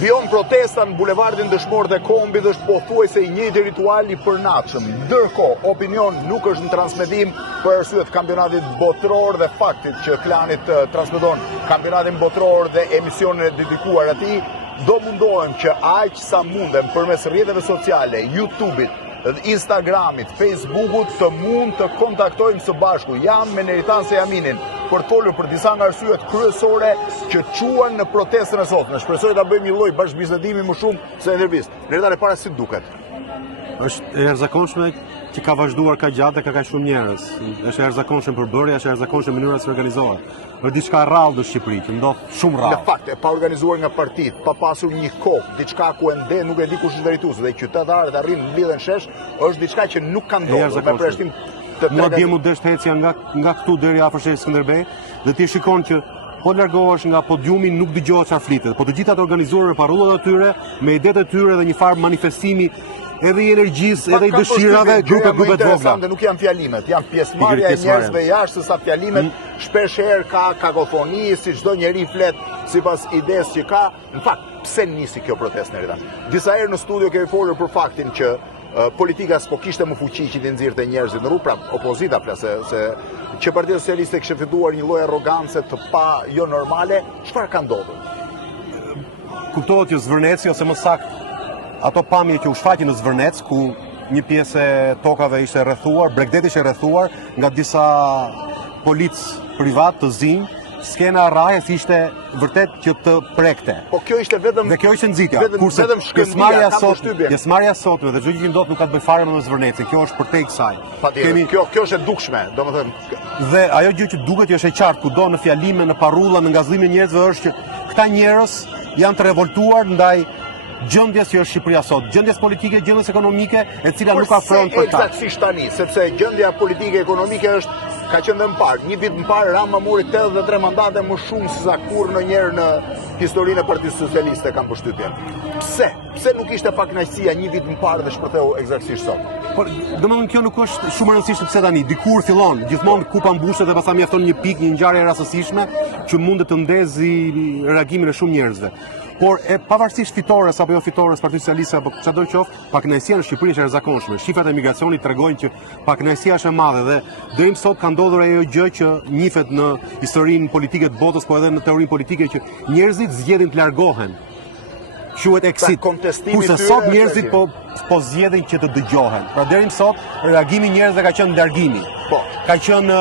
Vion protesta në bulevardin Dëshmorët e Kombit është pothuajse i njëjti ritual i përnaçëm. Ndërkohë, opinion nuk është në transmetim për arsye të kampionatit botror dhe faktit që klanit transmeton kampionatin botror dhe emisionin e dedikuar atij. Do mundohem që aq sa mundem përmes rrjeteve sociale, YouTube-it, Instagramit, Facebookut të mund të kontaktojmë së bashku. Jam me Neritan Sejaminin për të folur për disa nga arsyet kryesore që quan në protestën e sotme. Shpresoj ta bëjmë një lloj bashkëbisedimi më shumë se intervistë. Neritan, e para si duket? Është e jashtëzakonshme që ka vazhduar kaq gjatë dhe ka kaq shumë njerëz. Është e jashtëzakonshme përbërja, është e jashtëzakonshme mënyra se organizohet. Është diçka rrallë në Shqipëri, që ndodh shumë rrallë. Në fakt, e pa organizuar nga partitë, pa pasur një kohë, diçka ku ende nuk e di kush është drejtuesi dhe qytetarët arrin mblidhen shesh, është diçka që nuk ka ndodhur me përshtim të Mua dje mu desht hecja nga këtu deri afër sheshit Skënderbej dhe ti shikon që po largohesh nga podiumi nuk dëgjohet çfarë flitet, po të gjitha të organizuar me parullat e tyre, me idetë e tyre dhe një farë manifestimi edhe i energjisë, edhe i dëshirave, grupe të vogla. Nuk janë fjalimet, janë pjesëmarrja e njerëzve jashtë, sesa fjalimet shpesh herë ka kakofoni, si çdo njeri flet sipas idesë që ka. Në fakt, pse nisi kjo protestë Neritan? Disa herë në studio kemi folur për faktin që politika s'po kishte më fuqi që t'i nxirrte njerëzit në rrugë, pra opozita plasë se që Partia Socialiste kishte fituar një lloj arrogancë të pa jo normale. Çfarë ka ndodhur? Kuptohet që Zvërneci ose më saktë ato pamje që u shfaqin në Zvërnec, ku një pjesë e tokave ishte rrethuar, Bregdeti ishte rrethuar nga disa polic privat të zinj, skena rrajes ishte vërtet që të prekte. Po kjo ishte vetëm dhe kjo ishte nxitja. Kurse pjesëmarrja sotme dhe çdo gjë që ndodh nuk ka të bëjë fare me Zvërnecin. Kjo është përtej kësaj. Kjo është e dukshme, domethënë. Dhe ajo gjë që duket që është e qartë kudo në fjalime, në parulla, në ngazllime njerëzve është që këta njerëz janë të revoltuar ndaj gjendjes që është Shqipëria sot, gjendjes politike, gjendjes ekonomike, e cila nuk afron për ta. Eksaktësisht tani, sepse gjendja politike ekonomike ka qenë më parë. Një vit më parë Rama mori 83 mandate më shumë se sa kurrë ndonjëherë në historinë e Partisë Socialiste, kam përshtypjen. Pse nuk ishte pak kënaqësia një vit më parë dhe shpërtheu eksaktësisht sot? Por domethënë kjo nuk është shumë e rëndësishme pse tani. Dikur fillon, gjithmonë kupa mbushet dhe pastaj mjafton një pikë, një ngjarje e rastësishme që mund të ndezi reagimin e shumë njerëzve. Por pavarësisht fitores apo jo fitores Partisë Socialiste apo çdo qoftë, pakënaqësia në Shqipëri është e jashtëzakonshme. Shifrat e emigracionit tregojnë që pakënaqësia është e madhe dhe deri më sot ka ndodhur ajo gjë që njihet në historinë politike të botës, po edhe në teorinë politike që njerëzit zgjedhin të largohen. Quhet exit. Kurse sot njerëzit po zgjedhin që të dëgjohen. Pra deri më sot reagimi i njerëzve ka qenë largimi. Ka qenë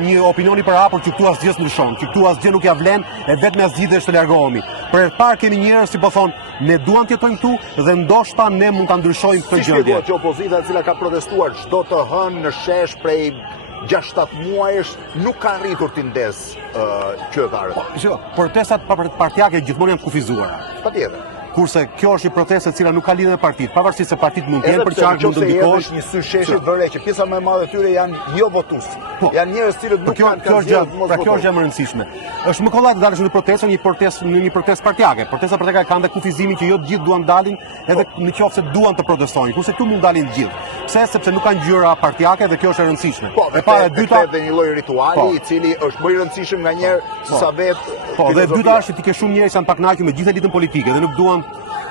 një opinion i përhapur që këtu asgjë s'ndryshon, që këtu asgjë nuk ja vlen, e vetëm asgjë është të largohemi. Për herë parë kemi njerëz që po thonë, ne duam të jetojmë këtu dhe ndoshta ne mund ta ndryshojmë këtë gjendje. Si shpjegohet që opozita e cila ka protestuar çdo të hënë në shesh prej 6-7 muajsh nuk ka arritur të ndezë qytetarët. Protestat partijake gjithmonë janë kufizuara. Patjetër. Kurse kjo është një protestë e cila nuk ka lidhje me partitë, pavarësisht se partitë mund të jenë për çfarë mund të ndikosh. Një sy sheshit vëre që pjesa më e madhe e tyre janë jo votues. Janë njerëz që nuk kanë kjo është gjë më e rëndësishme. Është më kollaj të dalësh në protestë, në një protestë partijake. Protesta partijake kanë dhe kufizimin që jo të gjithë duan dalin, edhe nëse duan të protestojnë. Kurse këtu mund dalin të gjithë. Pse? Sepse nuk kanë ngjyra partijake dhe kjo është e rëndësishme. E para e dyta edhe një lloj rituali i cili është më i rëndësishëm nganjëherë sa vetë. Dhe e dyta është që ti ke shumë njerëz që janë pakënaqur me gjithë elitën politike dhe nuk duan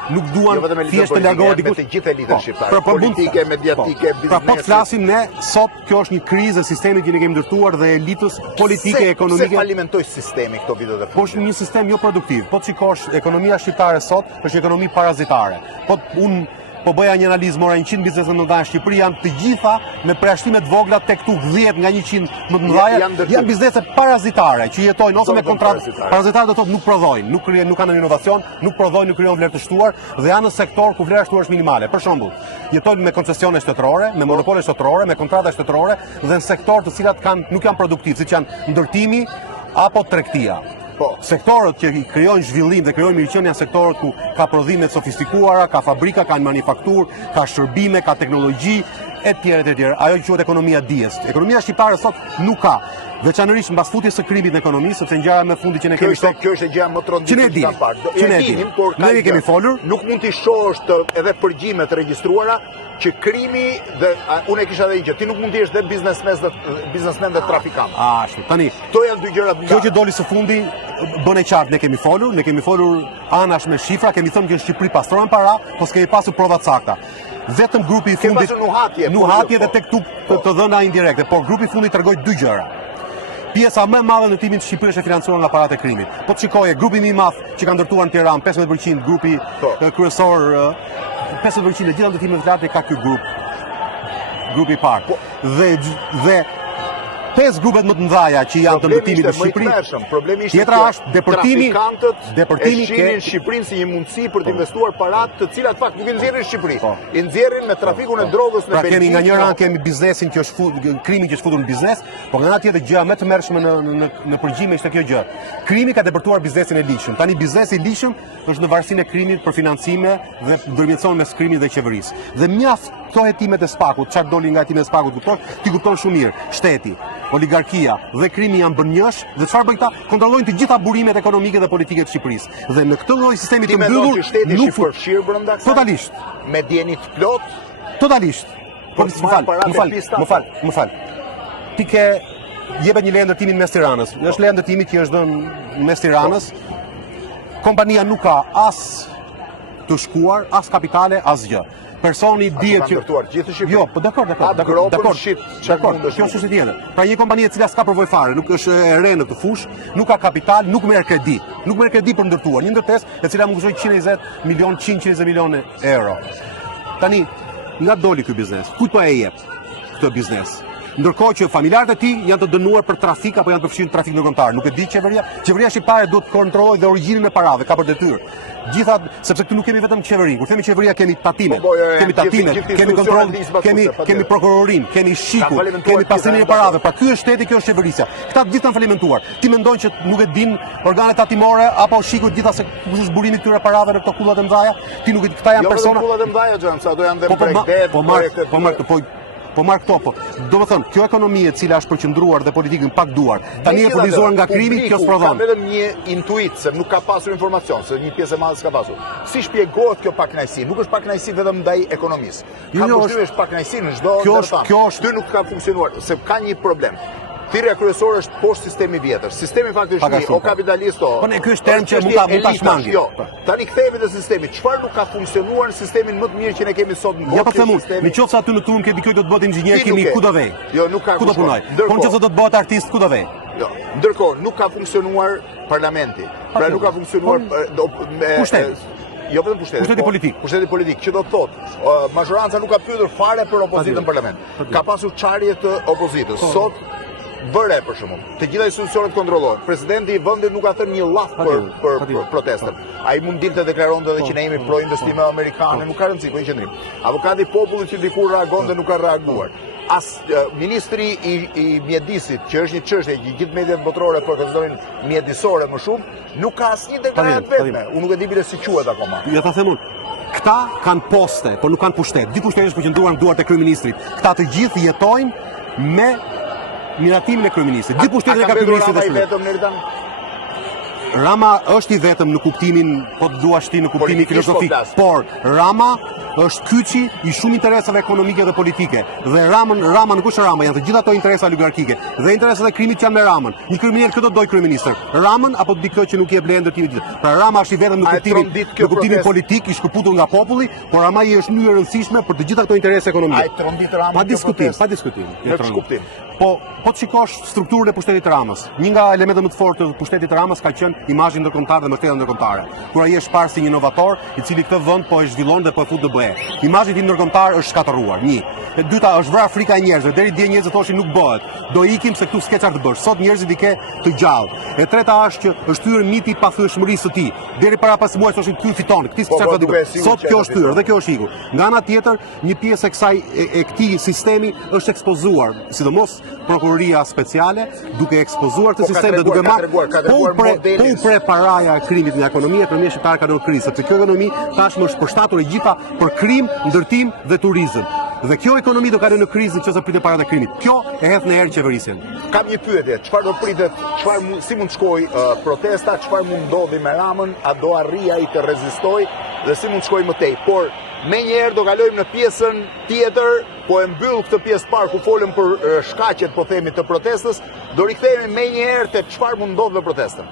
thjesht të largohet dikush. Me gjithë elitën shqiptare, politike, mediatike, biznesi. Pra po të flasim ne sot, kjo është një krizë e sistemit që ne kemi ndërtuar dhe elitës politike ekonomike. Se falimentoj sistemi këto vitet e fundit? Po është një sistem jo produktiv. Po të shikosh ekonomia shqiptare sot është ekonomi parazitare. Po bëja një analizë, mora 100 bizneset më të mëdha në Shqipëri, janë të gjitha me përjashtime të vogla tek këtu 10 nga 100 më të mëdha, janë biznese parazitare që jetojnë ose me kontratë. Parazitare do të thotë nuk prodhojnë, nuk kanë inovacion, nuk prodhojnë, nuk krijojnë vlerë të shtuar dhe janë në sektor ku vlera e shtuar është minimale. Për shembull, jetojnë me koncesione shtetërore, me monopole shtetërore, me kontrata shtetërore dhe në sektor të cilat nuk janë produktiv, siç janë ndërtimi apo tregtia. Sektorët që krijojnë zhvillim dhe krijojnë mirëqenie janë sektorët ku ka prodhime të sofistikuara, ka fabrika, ka manufakturë, ka shërbime, ka teknologji, e tjerë, ajo që quhet ekonomia dijes. Ekonomia shqiptare sot nuk ka, veçanërisht mbas futjes së krimit në ekonomi, sepse ngjarja më fundi që ne kemi sot. Kjo është gjëja më tronditse që ka parë. Që ne dinim, por ne kemi folur. Nuk mund t'i shohësh edhe përgjime të regjistruara që krimi dhe unë e kisha dhe një që ti nuk mund t'i jesh dhe biznesmen dhe trafikant. Ashtu, tani. Këto janë dy gjërat nga. Kjo që doli së fundi bën e qartë, ne kemi folur anash me shifra, kemi thënë që në Shqipëri pastrohen para, po s'kemi pasur prova të sakta. Vetëm grupi i fundit nuhatje dhe tek të dhëna indirekte, por grupi i fundit tregoi dy gjëra. Pjesa më e madhe në timin të Shqipërisë është financuar nga parat e krimit. Po të shikoje, grupi më i madh që ka ndërtuar në Tiranë, 15%, grupi kryesor 50% e gjitha ndërtimet të larta ka ky grupi i parë. Dhe 5 grupet më të mëdha që janë të ndërtimit të Shqipërisë. Problemi ishte tjetra është deportimi e shihnin Shqipërinë si një mundësi për të investuar parat të cilat fakt nuk i nxjerrin në Shqipëri. I nxjerrin me trafikun e drogës në Belgji. Pra kemi nga njëra anë kemi biznesin që është krimi që është futur në biznes, por nga ana tjetër gjëja më të mërshme në përgjithësi është kjo gjë. Krimi ka depërtuar biznesin e ligjshëm. Tani biznesi i ligjshëm është në varësinë e krimit për financime dhe ndërmjetëson mes krimit dhe qeverisë. Dhe mjaft këto hetimet e spakut, çfarë doli nga hetimet e spakut ti kupton shumë mirë. Shteti, oligarkia dhe krimi janë bën njësh dhe çfarë bëjnë këta? Kontrollojnë të gjitha burimet ekonomike dhe politike të Shqipërisë. Dhe në këtë lloj sistemi të mbyllur nuk përfshir brenda kësaj. Totalisht. Me dieni të plot. Totalisht. Po më fal. Ti ke jepet një leje ndërtimi mes Tiranës. Është leja ndërtimi që është dhënë mes Tiranës. Kompania nuk ka as të shkuar, as kapitale, as gjë. Personi dihet që jo, po dakor. Kjo është tjetër. Pra një kompani e cila s'ka përvojë fare, nuk është e re në këtë fushë, nuk ka kapital, nuk merr kredi. Nuk merr kredi për ndërtuar një ndërtesë e cila mund të kushtojë 120 milionë euro. Tani, nga doli ky biznes? Kujt po e jep këtë biznes? Ndërkohë që familjarët e tij janë të dënuar për trafik apo janë të përfshirë në trafik ndërkombëtar. Nuk e di qeveria. Qeveria shqiptare duhet të kontrollojë dhe origjinën e parave, ka për detyrë. Sepse këtu nuk kemi vetëm qeverinë. Kur themi qeveria kemi tatimet, kemi kontroll, kemi prokurorin, kemi shikun, kemi pasimin e parave. Pra ky është shteti, kjo është qeverisja. Këta të gjithë kanë falimentuar. Ti mendon që nuk e din organet tatimore apo shiku gjitha se kush është burimi këtyre parave në këto kullat e mëdha? Ti nuk e di, këta janë persona. Jo, kullat e mëdha, xhan, sa do janë dhe projekte. Po marr këto, po. Domethënë, kjo ekonomi e cila është përqendruar dhe politikën pak duar, tani e furnizuar nga krimi, kjo s'prodhon. Ka vetëm një intuit se nuk ka pasur informacion, se një pjesë e madhe s'ka pasur. Si shpjegohet kjo pakënaqësi? Nuk është pakënaqësi vetëm ndaj ekonomisë. Ka përshtypje është pakënaqësi në çdo ndërtim. Kjo nuk ka funksionuar, se ka një problem. Thirrja kryesore është poshtë sistemi vjetër. Sistemi faktikisht është o kapitalist o. Po ne ky është term që mund ta shmangi. Tani kthehemi te sistemi. Çfarë nuk ka funksionuar në sistemin më të mirë që ne kemi sot në botë? Ja po them unë, nëse aty në turm ke dikujt do të bëhet inxhinier kimik, ku do vej? Jo, nuk ka. Ku do punoj? Po nëse do të bëhet artist, ku do vej? Jo. Ndërkohë nuk ka funksionuar parlamenti. Pra nuk ka funksionuar jo vetëm pushteti politik, që do të thotë, mazhoranca nuk ka pyetur fare për opozitën në parlament. Ka pasur çarje të opozitës. Sot bëre për shembull. Të gjitha institucionet kontrollohen. Presidenti i vendit nuk ka thënë një llaf për protestën. Ai mund dilte deklaronte edhe që ne jemi pro investime amerikane, nuk ka rëndësi ku i qendrim. Avokati i popullit që dikur reagonte nuk ka reaguar. As ministri i mjedisit, që është një çështje që gjithë mediat botërore përkatësojnë mjedisore më shumë, nuk ka asnjë deklaratë vetme. Unë nuk e di bile si quhet akoma. Ja ta them unë. Këta kanë poste, por nuk kanë pushtet. Di pushteti është përqendruar në duart e kryeministrit. Këta të gjithë jetojnë me miratimin e kryeministrit. Di pushtetin e ka kryeministrit. Rama është i vetëm në kuptimin, po të duash ti në kuptimin filozofik, por Rama është kyçi i shumë interesave ekonomike dhe politike. Dhe Rama nuk është Rama, janë të gjitha ato interesa oligarkike dhe interesat e krimit që janë me Ramën. Një kryeminist këto doj kryeministër. Ramën apo dikto që nuk i jep leje ndërtimit të tij. Pra Rama është i vetëm në kuptimin politik, i shkëputur nga populli, por Rama i është mënyrë e rëndësishme për të gjitha këto interese ekonomike. Ai trondit Ramën. Pa diskutim. Po të shikosh strukturën e pushtetit të Ramës. Një nga elementet më të fortë të pushtetit të Ramës ka qenë imazhi ndërkombëtar dhe mbështetja ndërkombëtare. Kur ai është parë si një inovator, i cili këtë vend po e zhvillon dhe po e fut në BE. Imazhi i tij ndërkombëtar është shkatërruar. Një. E dyta është vrarë frika e njerëzve. Deri dje njerëzit thoshin nuk bëhet. Do ikim se këtu s'ke çfarë të bësh. Sot njerëzit i ke të gjallë. E treta është që është hyrë miti i pathyeshmërisë së tij. Deri para 5 muaj thoshin ky fiton, këtij s'ka çfarë të bëj. Sot kjo është hyrë dhe kjo është ikur. Nga ana tjetër, një pjesë e këtij sistemi është ekspozuar, sidomos prokuroria speciale, duke ekspozuar këtë sistem dhe duke marrë pre paraja e krimit në ekonomia shqiptare ka në krizë, sepse kjo ekonomi tashmë është përshtatur e gjitha për krim, ndërtim dhe turizëm. Dhe kjo ekonomi do kalojë në krizë nëse pritet para të krimit. Kjo e hedh në erë qeverisjen. Kam një pyetje, çfarë do pritet, si mund të shkojë protesta, çfarë mund ndodhi me Ramën, a do arrijë ai të rezistojë dhe si mund të shkojë më tej. Por menjëherë do kalojmë në pjesën tjetër, po e mbyll këtë pjesë parë ku folëm për shkaqet, po themi, të protestës, do rikthehemi menjëherë te çfarë mund ndodhë me protestën.